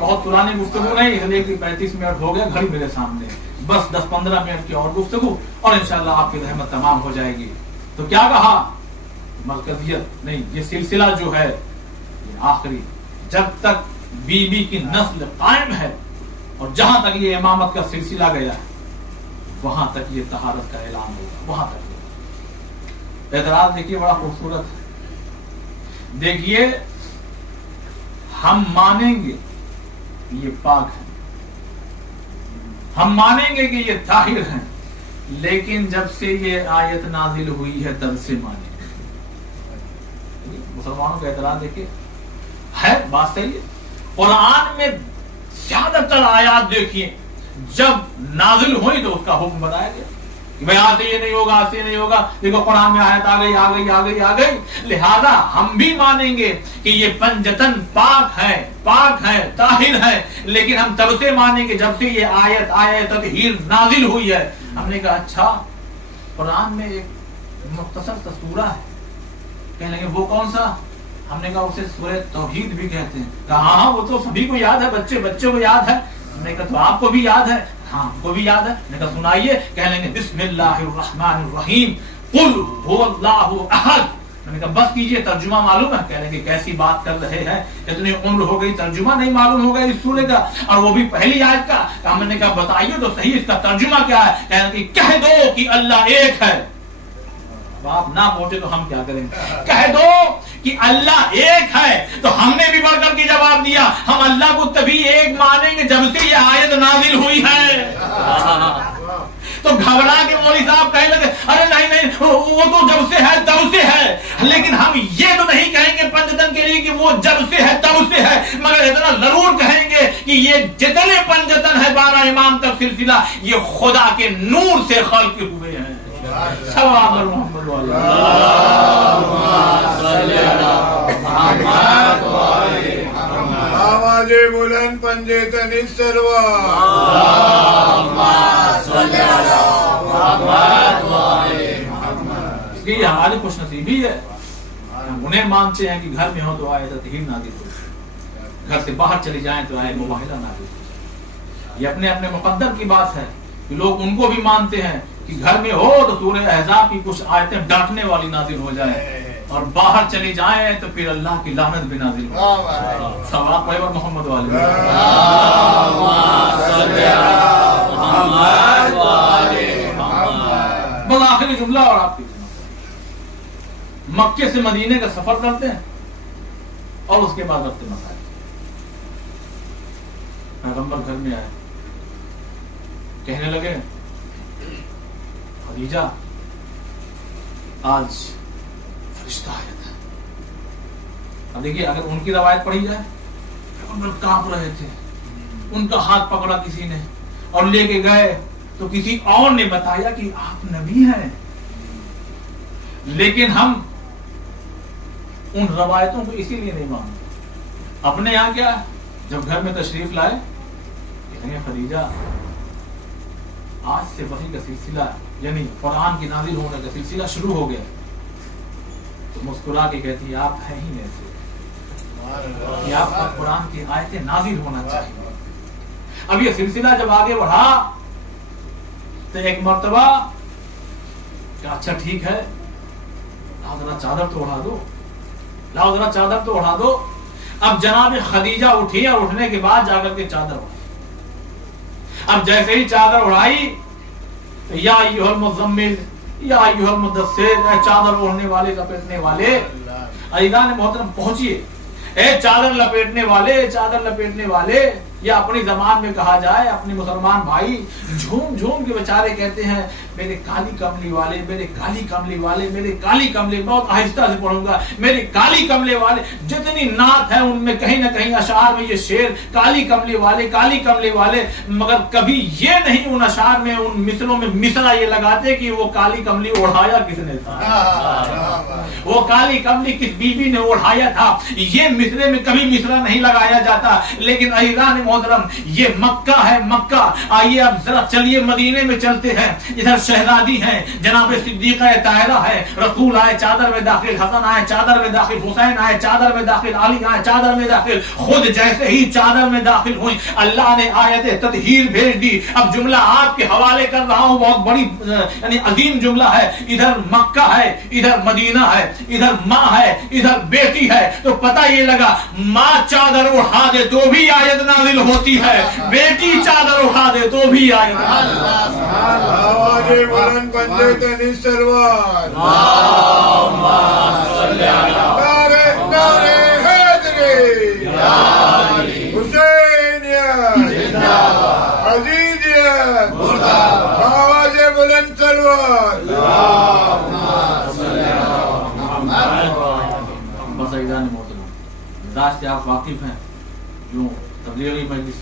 بہت پرانی گفتگو نہیں، 35 منٹ ہو گیا، گھڑی میرے سامنے، بس 10-15 منٹ کی اور گفتگو اور انشاءاللہ آپ کی رحمت تمام ہو جائے گی. تو کیا کہا؟ مرکزیت نہیں، یہ سلسلہ جو ہے یہ آخری، جب تک بی بی کی نسل قائم ہے اور جہاں تک یہ امامت کا سلسلہ گیا ہے وہاں تک یہ طہارت کا اعلان ہوگا، وہاں تک. اعتراض دیکھیے بڑا خوبصورت ہے. دیکھیے ہم مانیں گے یہ پاک ہے، ہم مانیں گے کہ یہ طاہر ہیں، لیکن جب سے یہ آیت نازل ہوئی ہے تب سے مانیں گے. مسلمانوں کا اعتراض دیکھیے، ہے بات صحیح ہے. قرآن میں زیادہ تر آیات دیکھیے جب نازل ہوئی تو اس کا حکم بتایا گیا کہ بھائی آج سے یہ نہیں ہوگا، آج سے یہ نہیں ہوگا. دیکھو قرآن میں آیت آ گئی آ گئی آ گئی آ گئی. لہذا ہم بھی مانیں گے کہ یہ پنجتن پاک ہے، پاک ہے، طاہر ہے، لیکن ہم تب سے مانیں گے جب سے یہ آیت تطہیر نازل ہوئی ہے. ہم نے کہا اچھا قرآن میں ایک مختصر سا سورہ ہے، کہنے لگے وہ کون سا؟ ہم نے کہا اسے سورہ توحید بھی کہتے ہیں. کہا ہاں وہ تو سبھی کو یاد ہے، بچوں کو یاد ہے. ہم نے کہا تو آپ کو بھی یاد ہے؟ ہاں ہم کو بھی یاد ہے. میں نے کہا سنائیے. کہنے لگے بسم اللہ الرحمن الرحیم قل هو اللہ احد. میں نے کہا بس کیجئے، ترجمہ معلوم ہے؟ کہنے لگے کیسی بات کر رہے ہیں، اتنی عمر ہو گئی ترجمہ نہیں معلوم ہوگا اس سورے کا، اور وہ بھی پہلی آیت کا. ہم نے کہا بتائیے تو صحیح اس کا ترجمہ کیا ہے. کہنے لگے کہہ دو کہ اللہ ایک ہے. آپ نہ پہنچے تو ہم کیا کریں؟ کہہ دو کہ اللہ ایک ہے. تو ہم نے بھی بڑھ کر کے جواب دیا ہم اللہ کو تبھی ایک مانیں گے جب سے یہ آیت نازل ہوئی ہے. تو گھبرا کے مولوی صاحب کہنے لگے ارے نہیں نہیں وہ تو جب سے ہے تب سے ہے، لیکن ہم یہ تو نہیں کہیں گے پنجتن کے لیے کہ وہ جب سے ہے تب سے ہے، مگر اتنا ضرور کہیں گے کہ یہ جتنے پنجتن ہے 12 امام تک سلسلہ یہ خدا کے نور سے خلق ہوئے ہیں. محمد آواز بلند پنجتن سلوا. یہ ہماری خوش نصیبی ہے، ہم انہیں مانتے ہیں کہ گھر میں ہو تو آیت تطہیر نازل ہو، گھر سے باہر چلی جائیں تو آیت مباہلہ نازل ہو. یہ اپنے اپنے مقدر کی بات ہے کہ لوگ ان کو بھی مانتے ہیں کہ گھر میں ہو تو سورہ احزاب کی کچھ آیتیں ڈانٹنے والی نازل ہو جائیں اور باہر چلی جائیں تو پھر اللہ کی لعنت بھی نازل ہو. ثواب پیغمبر محمد والے بس آخری جملہ اور آپ کی مکے سے مدینے کا سفر کرتے ہیں اور اس کے بعد ربط مسائل. پیغمبر گھر میں آئے، کہنے لگے خدیجہ آج فرشتہ آیا تھا. اب دیکھیے اگر ان کی روایت پڑھی جائے پیغمبر کانپ رہے تھے، ان کا ہاتھ پکڑا کسی نے اور لے کے گئے تو کسی اور نے بتایا کہ آپ نبی ہیں. لیکن ہم ان روایتوں کو اسی لیے نہیں مانتے. اپنے یہاں کیا جب گھر میں تشریف لائے کہتے ہیں خدیجہ آج سے وحی کا سلسلہ یعنی قرآن کی نازل ہونے کا سلسلہ شروع ہو گیا. تو مسکرا کے کہتی ہے آپ ہیں ہی ایسے کہ آپ کا قرآن کی آیتیں نازل ہونا چاہیے. اب یہ سلسلہ جب آگے بڑھا تو ایک مرتبہ کہ اچھا ٹھیک ہے لاؤ ذرا چادر تو اڑا دو، لاؤ ذرا چادر تو اڑا دو. اب جناب خدیجہ اٹھی اور اٹھنے کے بعد جا کر کے چادر اڑائی. اب جیسے ہی چادر اڑائی یا ایھا المزمل یا ایھا المدثر، اے چادر اوڑھنے والے لپیٹنے والے، عزیزان محترم پہنچیے، اے چادر لپیٹنے والے، چادر لپیٹنے والے. یا اپنی زبان میں کہا جائے اپنے مسلمان بھائی جھوم جھوم کے بیچارے کہتے ہیں میرے کالی کملی والے، میرے کالی کملی والے، میرے کالی کملی، بہت آہستہ سے پڑھوں گا، میرے کالی کملے والے. جتنی نعت ہے ان میں کہیں نہ کہیں اشعار میں یہ شعر کالی کملی والے، کالی کملی والے، مگر کبھی یہ نہیں ان اشعار میں ان مثلوں میں مصرع یہ لگاتے کہ وہ کالی کملی اڑھایا کس نے تھا، وہ کالی کملی کس بیوی نے اڑھایا تھا. یہ مصرے میں کبھی مصرع نہیں لگایا جاتا. لیکن عزیزان محترم یہ مکہ ہے، مکہ. آئیے اب ذرا چلیے مدینے میں چلتے ہیں. ادھر شہزادی ہیں، جناب صدیقہ طاہرہ ہے، رسول آئے چادر میں داخل، حسن آئے چادر میں داخل، حسین آئے چادر میں داخل، علی آئے چادر میں داخل. خود جیسے ہی چادر میں داخل ہوئیں اللہ نے آیت تطہیر بھیج دی. اب جملہ آپ کے حوالے کر رہا ہوں، بہت بڑی یعنی عظیم جملہ ہے. ادھر مکہ ہے، ادھر مدینہ ہے، ادھر ماں ہے، ادھر بیٹی ہے. تو پتہ یہ لگا ماں چادر اٹھا دے تو بھی آیت نازل ہوتی ہے، بیٹی چادر اٹھا دے تو بھی آیت نازل ہوتی ہے. آواز بلند پنجے تنی سلوار، نعرے نعرے حیدری، حسینیت، عزیزیت، آواز بلند سلوار. بس عزیزان محترم، انداز سے آپ واقف ہیں. جو تبلیغی مجلس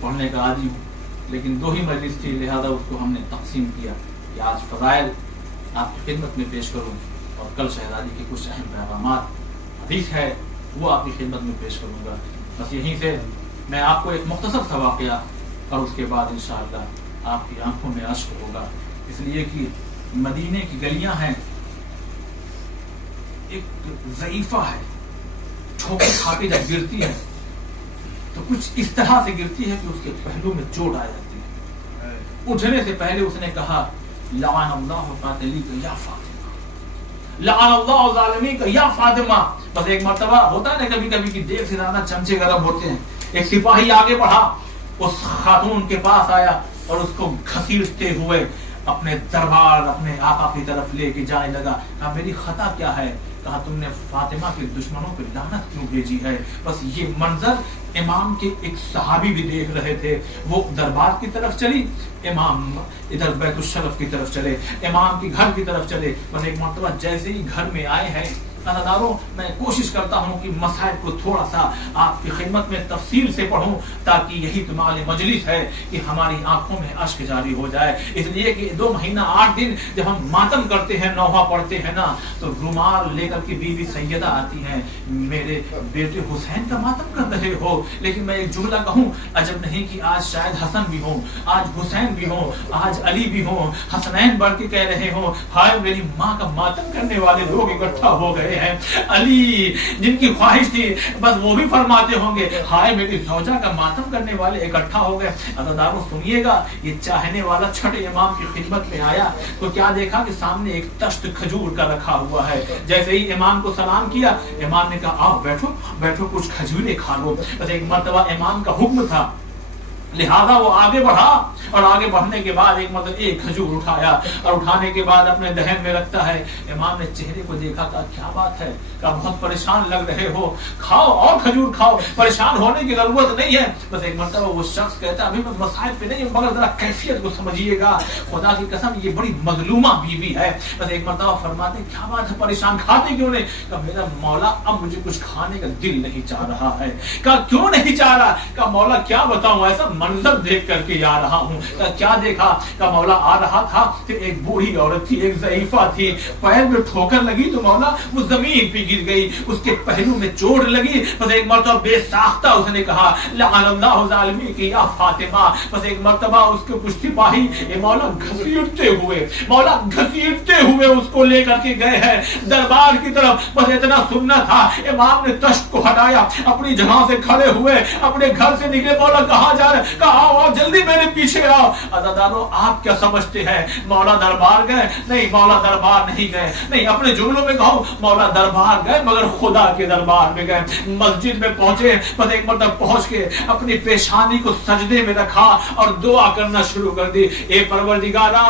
پڑھنے کا عادی ہوں، لیکن دو ہی مجلس تھی، لہذا اس کو ہم نے تقسیم کیا کہ آج فضائل آپ کی خدمت میں پیش کروں اور کل شہزادی کے کچھ اہم پیغامات حدیث ہے وہ آپ کی خدمت میں پیش کروں گا. بس یہیں سے میں آپ کو ایک مختصر سا واقعہ اور اس کے بعد انشاءاللہ آپ کی آنکھوں میں اشک ہوگا، اس لیے کہ مدینے کی گلیاں ہیں، ایک ضعیفہ ہے، ٹھوکر کھا کے جب گرتی ہے تو کچھ اس طرح سے گرتی ہے کہ اس کے پہلو میں چوٹ آ جاتی ہے. اٹھنے سے پہلے اس نے کہا لعن اللہ قاتلی کا یا فاطمہ، لعن اللہ ظالمی کا یا فاطمہ. بس ایک مرتبہ ہوتا ہے نا کبھی کبھی کہ دیر سے زیادہ چمچے گرم ہوتے ہیں. ایک سپاہی آگے بڑھا، اس خاتون کے پاس آیا اور اس کو گھسیٹتے ہوئے اپنے دربار اپنے آقا کی طرف لے کے جانے لگا. کہا میری خطا کیا ہے؟ کہا تم نے فاطمہ کے دشمنوں پہ لعنت کیوں بھیجی ہے؟ بس یہ منظر امام کے ایک صحابی بھی دیکھ رہے تھے. وہ دربار کی طرف چلی، امام ادھر بیت الشرف کی طرف چلے، امام کے گھر کی طرف چلے. بس ایک مرتبہ جیسے ہی گھر میں آئے ہیں، عزیزانوں میں کوشش کرتا ہوں کہ مسائل کو تھوڑا سا آپ کی خدمت میں تفصیل سے پڑھوں تاکہ یہی تمہاری مجلس ہے کہ ہماری آنکھوں میں اشک جاری ہو جائے. اس لیے کہ 2 مہینہ 8 دن جب ہم ماتم کرتے ہیں، نوحہ پڑھتے ہیں نا، تو رومال لے کر کے بیوی سیدہ آتی ہیں، میرے بیٹے حسین کا ماتم کر رہے ہو. لیکن میں ایک جملہ کہوں، عجب نہیں کہ آج شاید حسن بھی ہوں، آج حسین بھی ہوں، آج علی بھی ہوں، حسنین بڑھ کے کہہ رہے ہوں ہائے میری ماں کا ماتم کرنے والے لوگ اکٹھا ہو گئے ہیں. علی جن کی خواہش تھی بس وہ بھی فرماتے ہوں گے ہائے میری زوجہ کا ماتم کرنے والے اکٹھا ہو گئے. عزیزانوں سنیے گا، یہ چاہنے والا چھٹے امام کی خدمت میں آیا تو کیا دیکھا کہ سامنے ایک تشت کھجور کا رکھا ہوا ہے. جیسے ہی امام کو سلام کیا، امام نے کہا آؤ بیٹھو بیٹھو کچھ کھجورے کھا لو. بس ایک مرتبہ امام کا حکم تھا، لہذا وہ آگے بڑھا اور آگے بڑھنے کے بعد ایک مطلب ایک کھجور اٹھایا اور اٹھانے کے بعد اپنے دہن میں رکھتا ہے. امام نے چہرے کو دیکھا، کہا کیا بات ہے؟ کہا بہت پریشان لگ رہے ہو، کھاؤ اور کھجور کھاؤ، پریشان ہونے کی ضرورت نہیں ہے. بس ایک مرتبہ وہ شخص کہتا ہے ابھی میں مسائل پہ نہیں ہوں مگر ذرا کیفیت کو سمجھیے گا، خدا کی قسم یہ بڑی مظلومہ بیوی ہے. بس ایک مرتبہ فرماتے ہیں کیا بات ہے پریشان، کھاتے کیوں نہیں؟ کہا میرا مولا اب مجھے کچھ کھانے کا دل نہیں چاہ رہا ہے. کہا کیوں نہیں چاہ رہا؟ کہا مولا کیا بتاؤں، ایسا منظر دیکھ کر کے آ رہا ہوں. کیا دیکھا؟ کہ مولا آ رہا تھا کہ ایک بوڑھی عورت تھی، ایک ضعیفہ تھی، پیر میں ٹھوکر لگی تو مولا وہ زمین پہ گر گئی، اس کے پہلو میں چوٹ لگی. بس ایک مرتبہ بے ساختہ اس نے کہا لعن اللہ ظالمی کی یا فاطمہ. بس ایک مرتبہ اس کے کچھ سپاہی مولا گھسیٹتے ہوئے اس کو لے کر کے گئے ہیں دربار کی طرف. بس اتنا سننا تھا، امام نے تشت کو ہٹایا، اپنی جگہ سے کھڑے ہوئے اپنے گھر سے نکلے. مولا کہاں جا رہے؟ کہا آؤ آؤ جلدی میرے پیچھے آؤ. عزادارو آپ کیا سمجھتے ہیں مولا دربار گئے؟ نہیں مولا دربار نہیں گئے. نہیں اپنے جملوں میں کہو مولا دربار گئے مگر خدا کے دربار میں گئے. مسجد میں پہنچے بس ایک مرتبہ پہنچ کے اپنی پیشانی کو سجدے میں رکھا اور دعا کرنا شروع کر دی. اے پروردگارا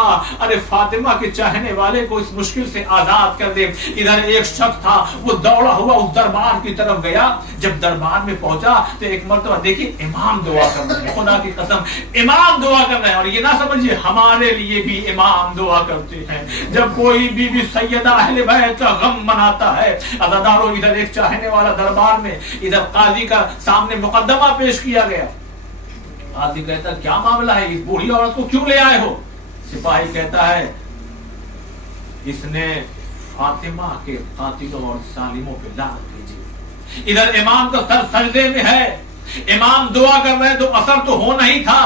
ارے فاطمہ کے چاہنے والے کو اس مشکل سے آزاد کر دے. ادھر ایک شخص تھا وہ دوڑا ہوا اس دربار کی طرف گیا. جب دربار میں پہنچا تو ایک مرتبہ دیکھیے امام دعا کر رہے ہیں. خدا کی قسم امام دعا کر رہے ہیں. اور یہ نہ سمجھیے ہمارے لیے بھی امام دعا کرتے ہیں جب کوئی بی بی سیدہ اہل بیت کا غم مناتا ہے. عزادارو ادھر ایک چاہنے والا دربار میں ادھر قاضی کا سامنے مقدمہ پیش کیا گیا. قاضی کہتا ہے کیا معاملہ ہے اس بوڑھی عورت کو کیوں لے آئے ہو؟ سپاہی کہتا ہے اس نے فاطمہ کے قاتلوں اور ظالموں پہ لعنت بھیجی. ادھر امام کا سر سجدے میں ہے امام دعا کر رہے تو اثر تو ہونا ہی تھا.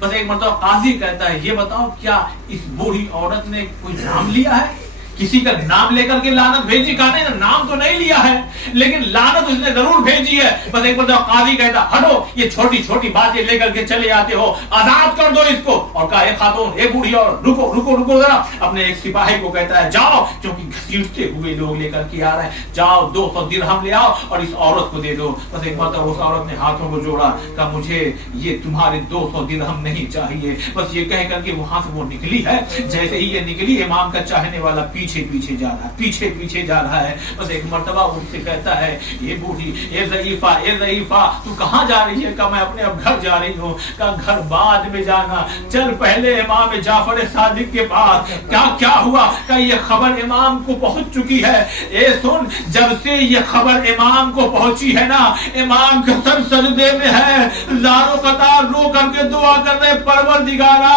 بس ایک مرتبہ قاضی کہتا ہے یہ بتاؤ کیا اس بوڑھی عورت نے کوئی نام لیا ہے؟ کسی کا نام لے کر کے لعنت بھیجی؟ کہا نہیں نام تو نہیں لیا ہے لیکن لعنت اس نے ضرور بھیجی ہے. بس ایک مرتبہ قاضی کہتا ہٹو یہ چھوٹی چھوٹی باتیں لے کر کے چلے آتے ہو آزاد کر دو اس کو. اور کہا اے خاتون اے بوڑھی عورت رکو رکو رکو ذرا. اپنے ایک سپاہی کو کہتا ہے جاؤ کیونکہ گھسیٹتے ہوئے لوگ لے کر کے آ رہے ہیں جاؤ 200 درہم لے آؤ اور اس عورت کو دے دو. بس ایک مرتبہ اس عورت نے ہاتھوں کو جوڑا کہا مجھے یہ تمہارے 200 درہم نہیں چاہیے. بس یہ کہہ کر کے وہاں سے وہ نکلی ہے. جیسے ہی یہ نکلی امام کا چاہنے والا پیچھے پیچھے جا رہا ہے پیچھے پیچھے جا رہا ہے. بس ایک مرتبہ ان سے کہتا ہے یہ بوڑھی اے ضعیفہ تو کہاں جا رہی ہے؟ کہ میں اپنے اب گھر جا رہی ہوں. کہ گھر بعد میں جانا چل پہلے امام جعفر صادق کے پاس. کیا ہوا؟ کہ یہ خبر امام کو پہنچ چکی ہے. اے سن جب سے یہ خبر امام کو پہنچی ہے نا امام کا سر سجدے میں ہے زارو قطار رو کر کے دعا کر رہے پروردگارا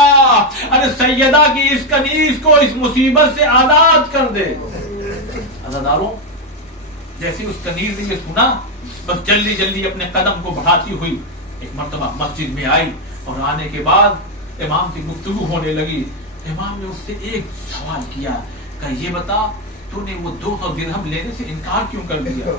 ارے سیدہ کی اس کنیز کو اس مصیبت سے آزاد کر دے. عزاداروں جیسے اس کنیز نے یہ سنا بس جلدی جلدی اپنے قدم کو بڑھاتی ہوئی ایک مرتبہ مسجد میں آئی. اور آنے کے بعد امام کی گفتگو ہونے لگی. امام نے اس سے ایک سوال کیا کہ یہ بتا تو نے وہ 200 درہم لینے سے انکار کیوں کر دیا؟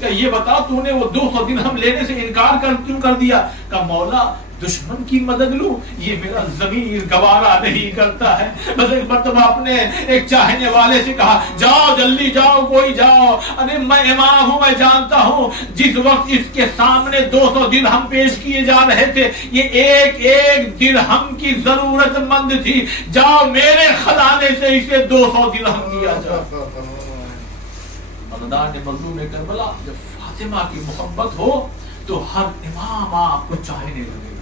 کہ یہ بتا تو نے وہ 200 درہم لینے سے انکار کیوں کر دیا؟ کہ مولا دشمن کی مدد لوں یہ میرا ضمیر گوارا نہیں کرتا ہے. بس ایک مرتبہ اپنے ایک چاہنے والے سے کہا جاؤ جلدی جاؤ کوئی جاؤ. ارے میں امام ہوں میں جانتا ہوں جس وقت اس کے سامنے 200 درہم پیش کیے جا رہے تھے یہ ایک ایک درہم کی ضرورت مند تھی. جاؤ میرے خزانے سے اسے 200 درہم دیا جائے. عزادار نے مظلوم کربلا جب فاطمہ کی محبت ہو تو ہر امام آپ کو چاہنے لگے گا.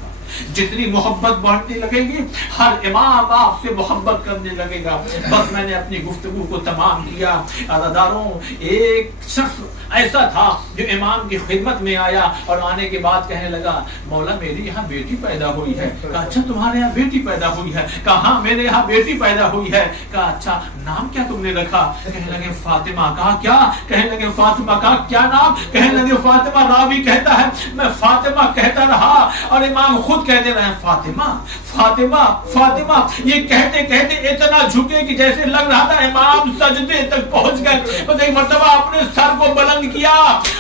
جتنی محبت بڑھتی لگے گی ہر امام آپ سے محبت کرنے لگے گا. بس میں نے اپنی گفتگو کو تمام کیا. عزاداروں ایک شخص ایسا تھا جو امام کی خدمت میں آیا اور آنے کے بعد کہنے لگا مولا میری یہاں بیٹی پیدا ہوئی ہے. کہا اچھا تمہارے یہاں بیٹی پیدا ہوئی ہے؟ کہا ہاں میرے یہاں بیٹی پیدا ہوئی ہے. کہا اچھا نام کیا تم نے رکھا؟ کہنے لگے فاطمہ. کہا کیا؟ کہنے لگے فاطمہ. کہا کیا نام؟ کہنے لگے فاطمہ. راوی کہتا ہے میں فاطمہ کہتا رہا اور امام خود کہتے رہے فاطمہ فاطمہ فاطمہ. یہ کہتے کہتے اتنا جھکے کہ جیسے لگ رہا تھا امام سجدے تک پہنچ گئے. بس ایک مرتبہ اپنے سر کو بلند کیا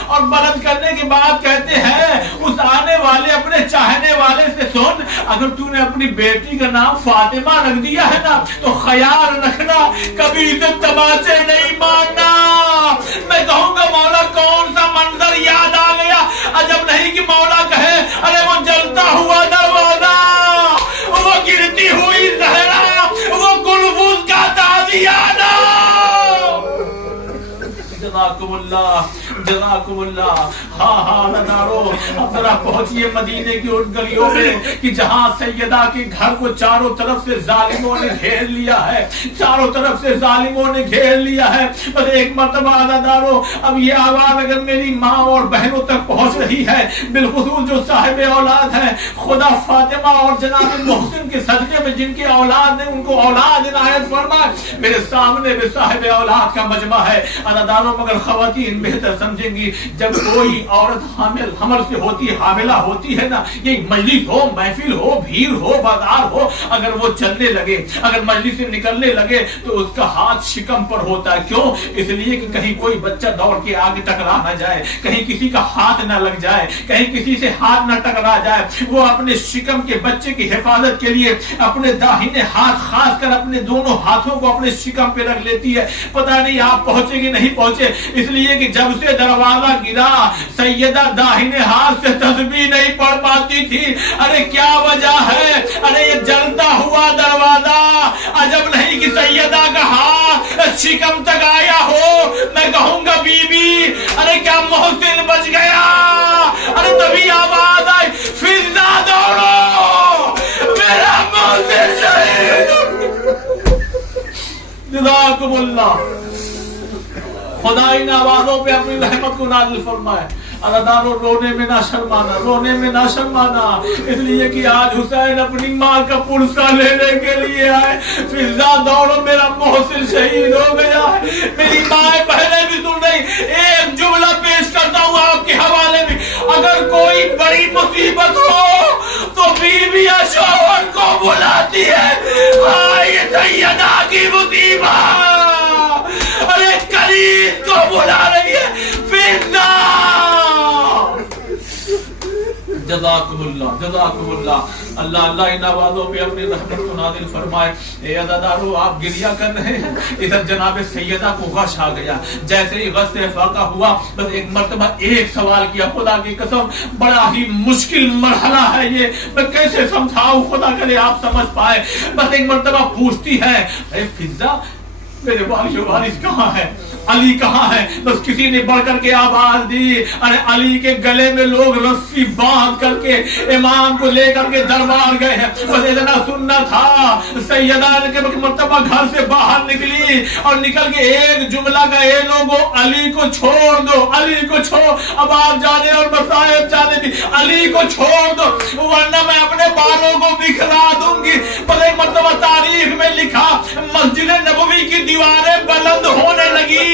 اور بلند کرنے کے بعد کہتے ہیں اس آنے والے اپنے چاہنے والے سے سن اگر تو نے اپنی بیٹی کا نام فاطمہ رکھ دیا ہے نا تو خیال رکھنا کبھی اسے تماچے نہیں مارنا. میں کہوں گا مولا کون سا منظر یاد آ گیا؟ عجب نہیں کہ مولا کہے ارے وہ جلتا ہوا دروازہ وہ گرتی ہوئی زہرا وہ گلفوز کا تازیانہ. جزاکم اللہ. ہاں عزادارو اب ذرا پہنچیے مدینے کی ان گلیوں میں کہ جہاں سیدہ کے گھر کو چاروں طرف سے ظالموں نے گھیر لیا ہے. چاروں طرف سے ظالموں نے گھیر لیا ہے. بس ایک مرتبہ عزادارو اب یہ آواز اگر میری ماں اور بہنوں تک پہنچ رہی ہے بالخصوص جو صاحب اولاد ہیں خدا فاطمہ اور جناب محسن کے صدقے میں جن کے اولاد نے ان کو اولاد عنایت فرمائے. میرے سامنے بھی صاحب اولاد کا مجمع ہے عزادارو مگر خواتین بہتر سمجھیں گی جب کوئی عورت حمل سے ہوتی ہے، حاملہ ہوتی ہے نا، یہ مجلس ہو، محفل ہو، بھیڑ ہو، بازار ہو، اگر وہ چلنے لگے، اگر مجلس سے نکلنے لگے تو اس کا ہاتھ شکم پر ہوتا ہے. کیوں؟ اس لیے کہ کہیں کوئی بچہ دوڑ کے آگے ٹکرا نہ جائے، کہیں کسی کا ہاتھ نہ لگ جائے، کہیں کسی سے ہاتھ نہ ٹکرا جائے. وہ اپنے شکم کے بچے کی حفاظت کے لیے اپنے داہنے ہاتھ خاص کر اپنے دونوں ہاتھوں کو اپنے شکم پہ رکھ لیتی ہے. پتہ نہیں آپ پہنچے کہ نہیں پہنچے، اس لیے کہ جب سے دروازہ گرا سیدہ داہنے ہاتھ سے تسبیح نہیں پڑھ پاتی تھی. ارے کیا وجہ ہے؟ ارے یہ جلتا ہوا دروازہ، عجب نہیں کہ سیدہ کا ہاتھ شکم تک آیا ہو. میں کہوں گا بی بی ارے کیا محسن بچ گیا؟ ارے تبھی آواز آئی فضا دوڑو میرا محسن شہید. جزاکم اللہ. خدا ان آوازوں پہ اپنی رحمت کو نازل فرمائے. ادادارو رونے میں نہ شرمانا، رونے میں نہ شرمانا، اس لیے کہ آج حسین اپنی ماں کا پرسہ لینے کے لیے آئے. فضا دوڑو میرا محسن شہید ہو گیا ہے. میری ماں بہنیں بھی سن رہی. ایک جملہ پیش کرتا ہوں آپ کے حوالے میں، اگر کوئی بڑی مصیبت ہو تو بیوی یا شوہر کو بلاتی ہے. ہائے سیدہ کی مصیبت، ارے کلیس کو بلا رہی ہے. فضا جزاکم اللہ، جزاکم اللہ. اللہ اللہ ان آوازوں پہ اپنی رحمت کو نازل فرمائے. اے عزادارو آپ گریہ کر رہے ہیں، ادھر جناب سیدہ کو غش آ گیا. جیسے ہی غش سے فاقہ ہوا بس ایک مرتبہ ایک سوال کیا. خدا کی قسم بڑا ہی مشکل مرحلہ ہے یہ، میں کیسے سمجھاؤں، خدا کرے آپ سمجھ پائے. بس ایک مرتبہ پوچھتی ہے اے فضا میرے والد و وارث کہاں ہے؟ علی کہاں ہے؟ بس کسی نے بڑھ کر کے آواز دی. ارے علی کے گلے میں لوگ رسی باندھ کر کے امام کو لے کر کے دربار گئے ہیں. بس اتنا سننا تھا. سیدہ کے مرتبہ گھر سے باہر نکلی اور نکل کے ایک جملہ کا اے لوگوں علی کو چھوڑ دو، علی کو چھوڑ. اب آپ جانے اور مصائب جانے بھی علی کو چھوڑ دو ورنہ میں اپنے بالوں کو بکھرا دوں گی. بس ایک مرتبہ تاریخ میں لکھا مسجد نبوی کی دیواریں بلند ہونے لگی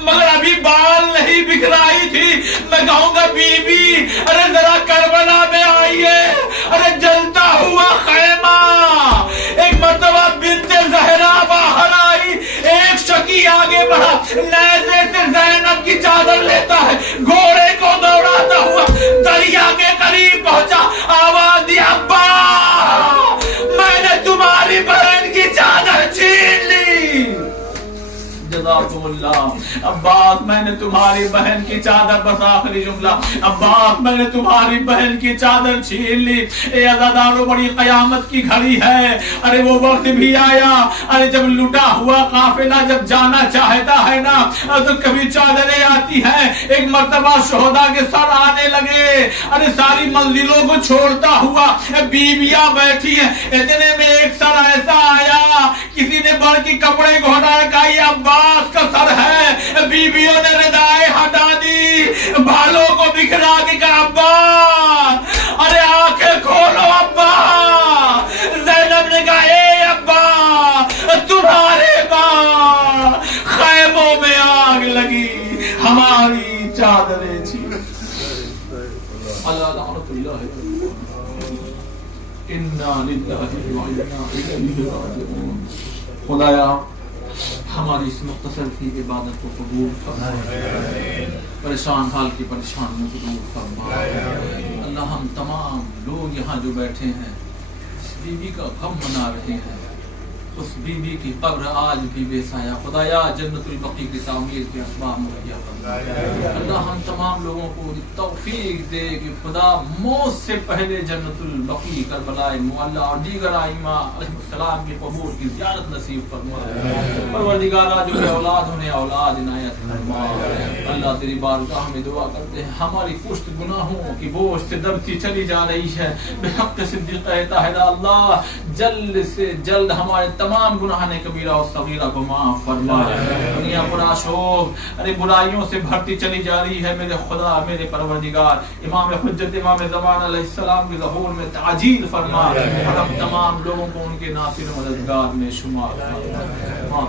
مگر ابھی بال نہیں بکھرائی تھی. میں کہوں گا بی بی ارے ذرا کربلا میں آئیے. ارے جلتا ہوا خیمہ. ایک مرتبہ بنت زہرا باہر آئی، ایک شکی آگے بڑھا، نیزے سے زینب کی چادر لیتا ہے، گھوڑے کو دوڑاتا ہوا دریا کے قریب پہنچا. آواز دی ابا میں نے تمہاری بہن کی چادر چھین لی. جزاکم اللہ. عباس میں نے تمہاری بہن کی چادر، بس آخری جملہ، عباس میں نے تمہاری بہن کی چادر چھین لی. اے عزادارو بڑی قیامت کی گھڑی ہے. ارے وہ وقت بھی آیا. ارے جب لٹا ہوا قافلہ جب جانا چاہتا ہے نا تو کبھی چادریں آتی ہیں. ایک مرتبہ شہداء کے سر آنے لگے. ارے ساری منزلوں کو چھوڑتا ہوا بیویاں بیٹھی ہیں. اتنے میں ایک سر ایسا آیا کسی نے بڑھ کے کپڑے کو ہٹایا، کہا یہ عباس کا سر ہے. بیویوں نے ردائیں ہٹا دی، بالوں کو بکھرا کے کہا عباس ارے آنکھیں کھولو عباس. زینب نے کہا اے ابا تمہارے ماں خیموں میں آگ لگی، ہماری چادریں چھین. اللہ لعنت اللہ انا للہ و انا الیہ راجعون. خدایا ہماری اس مختصر کی عبادت کو قبول فرما. پریشان حال کی پریشانیوں کو دور فرما. اللہ ہم تمام لوگ یہاں جو بیٹھے ہیں اس بیوی کا غم منا رہے ہیں، اس بیوی کی قبر آج بھی بے سایہ. خدایا جنت البقیع کی تعمیر کے اسباب مہیا فرما. اللہ ہم تمام لوگوں کو توفیق دے کہ خدا موت سے پہلے جنت البقیع، کربلا معلی اور دیگر ائمہ علیہ السلام کی قبور کی زیارت نصیب فرما. پروردگارا جو اولاد انہیں اولاد عنایت فرما. اللہ تیری بارگاہ میں دعا کرتے ہیں ہماری پشت گناہوں کی بوجھ سے دبتی چلی جا رہی ہے. بحق صدیقہ طاہرہ اللہ جلد سے جلد ہمارے تمام گناہان کبیرہ اور صغیرہ کو معاف فرما. دنیا پرا شوق ارے برائیوں سے بھرتی چلی جا رہی ہے. میرے خدا میرے پروردگار امام حجت امام زمان علیہ السلام کے ظہور میں تعجیل فرما اور ہم تمام لوگوں کو ان کے ناصر و مددگار میں شمار فرما.